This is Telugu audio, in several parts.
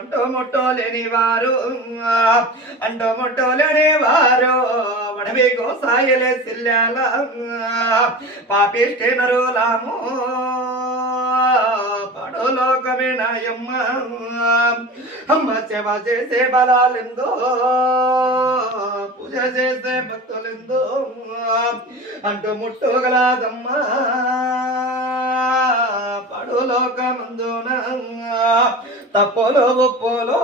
అంటూ ముట్టోలేని వారు అంటూ ముట్టోలేని వారు వడవేగో సాయలే సిల్లాల పాపిష్టే నరులాము పడోలోకమే నాయమ్మ అమ్మ సేవ చేసే బలాలెందో పూజ చేసే భక్తులెందో అంటూ ముట్టోగలాదమ్మ పడులోకమందున తప్పులో ఒప్పులో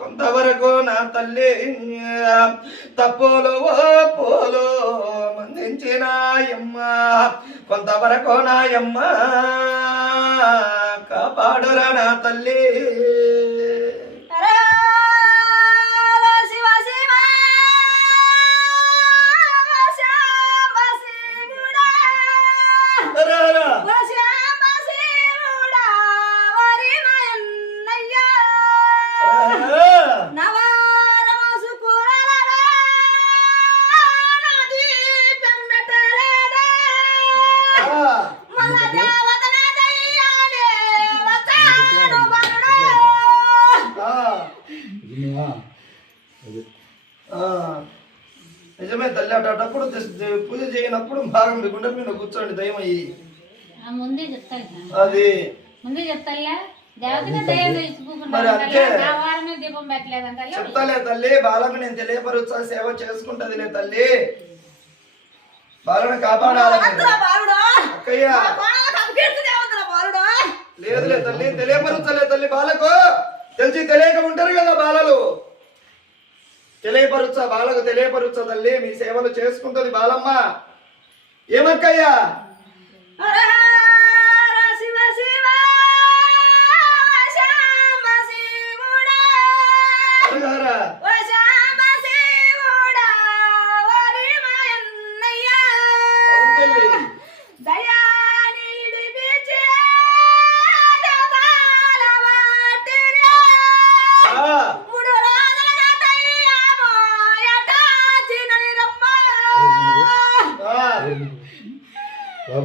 కొంతవరకు నా తల్లి తప్పులు ఒప్పులు మందించినాయమ్మ కొంతవరకు నాయమ్మ కాపాడురా నా తల్లి నిజమే తల్లి అటప్పుడు పూజ చేయనప్పుడు భాగం మీ గుండెల మీద కూర్చోండి దయ్యం అయ్యి ముందే చెప్తాను అది ముందే చెప్తాలే మరి అంతే దీపం పెట్టలేదంట చెప్తాలే తల్లి బాలకు నేను తెలియపరుచా సేవ చేసుకుంటదిలే తల్లి బాలను కాపాడాలి అక్కయ్య లేదులే తల్లి తెలియపరుచలే తల్లి బాలకు తెలిసి తెలియక ఉంటారు కదా బాలలు తెలియపరుచా బాలకు తెలియపరుచా తల్లి మీ సేవలు చేసుకుంటది బాలమ్మ ఏమక్కయ్యా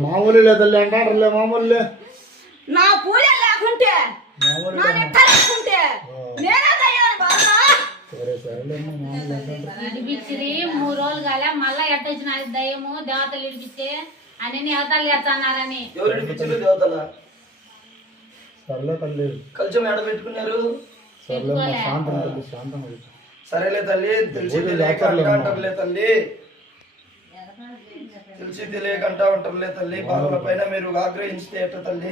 మామూలు తల్లి అంటారులే మామూలులే నా పూజ లేకుంటే నా నిట్ట లేకుంటే నేనే తయ్యాను బాబా ఇడిపించిరి 3 రోజులు కాలే మళ్ళా ఎట్టొచ్చిన దయ్యము దేవతలు ఇడిపిస్తే అని అవతాలు చేస్తున్నారని ఎవరు ఇడిపించారు దేవతల సర్లే తల్లి కలిసి మేడ పెట్టుకున్నారు శాంతం సరేలే తల్లి తెలిసి తెలియక అంటారులే తల్లి తెలిసి తెలియక అంటా ఉంటారులే తల్లి బాగుల పైన మీరు ఆగ్రహించితే ఎట్ట తల్లి